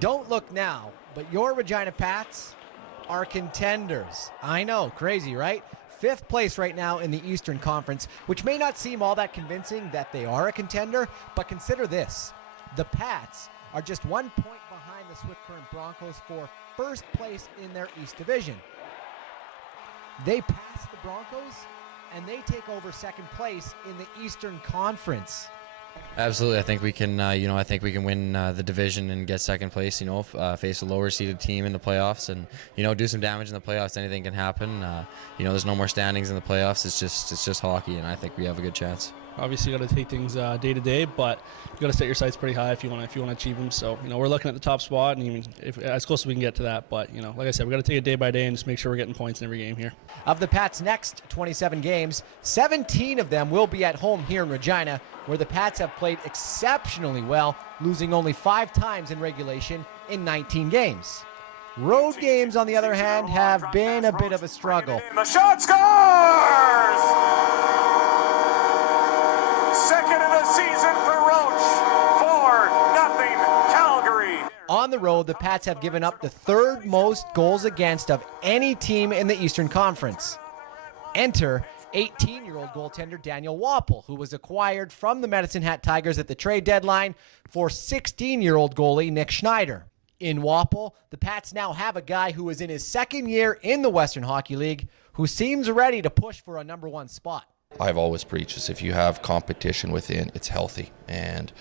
Don't look now, but your Regina Pats are contenders. I know, crazy, right? 5th place right now in the Eastern Conference, which may not seem all that convincing that they are a contender, but consider this. The Pats are just 1 point behind the Swift Current Broncos for 1st place in their East Division. They pass the Broncos, and they take over 2nd place in the Eastern Conference. Absolutely, I think we can. I think we can win the division and get 2nd place. Face a lower-seeded team in the playoffs, and do some damage in the playoffs. Anything can happen. There's no more standings in the playoffs. It's just hockey, and I think we have a good chance. Obviously, you got to take things day to day, but you got to set your sights pretty high if you want to achieve them. So, we're looking at the top spot, and even if as close as we can get to that. But like I said, we got to take it day by day and just make sure we're getting points in every game here. Of the Pats' next 27 games, 17 of them will be at home here in Regina, where the Pats have played exceptionally well, losing only 5 times in regulation in 19 games. Road games, on the other hand, have been a bit of a struggle. The shot scores! 2nd of the season for Roach, 4-0 Calgary. On the road, the Pats have given up the 3rd most goals against of any team in the Eastern Conference. Enter 18-year-old goaltender Daniel WAPPLE, who was acquired from the Medicine Hat Tigers at the trade deadline for 16-year-old goalie Nick Schneider. In WAPPLE, the Pats now have a guy who is in his 2nd year in the Western Hockey League who seems ready to push for a number 1 spot. I've always preached is if you have competition within, it's healthy. And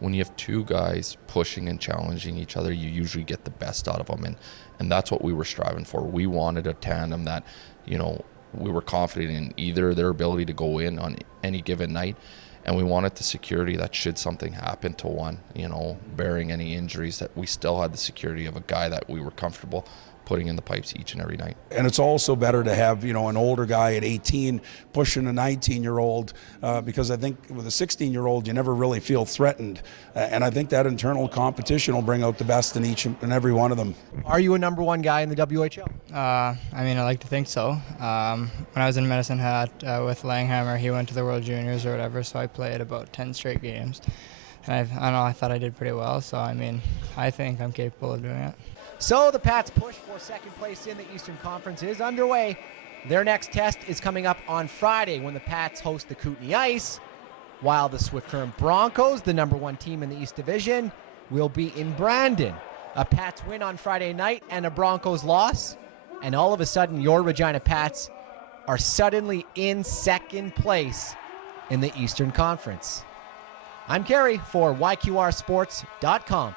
when you have 2 guys pushing and challenging each other, you usually get the best out of them. And that's what we were striving for. We wanted a tandem that, we were confident in either their ability to go in on any given night, and we wanted the security that should something happen to one, bearing any injuries, that we still had the security of a guy that we were comfortable putting in the pipes each and every night. And it's also better to have, an older guy at 18 pushing a 19-year-old because I think with a 16-year-old, you never really feel threatened. And I think that internal competition will bring out the best in each and every one of them. Are you a number 1 guy in the WHL? I like to think so. When I was in Medicine Hat with Langhammer, he went to the World Juniors or whatever, so I played about 10 straight games. And I thought I did pretty well, so I think I'm capable of doing it. So the Pats' push for 2nd place in the Eastern Conference is underway. Their next test is coming up on Friday when the Pats host the Kootenay Ice, while the Swift Current Broncos, the number 1 team in the East Division, will be in Brandon. A Pats win on Friday night and a Broncos loss, and all of a sudden your Regina Pats are suddenly in 2nd place in the Eastern Conference. I'm Kerry for YQRSports.com.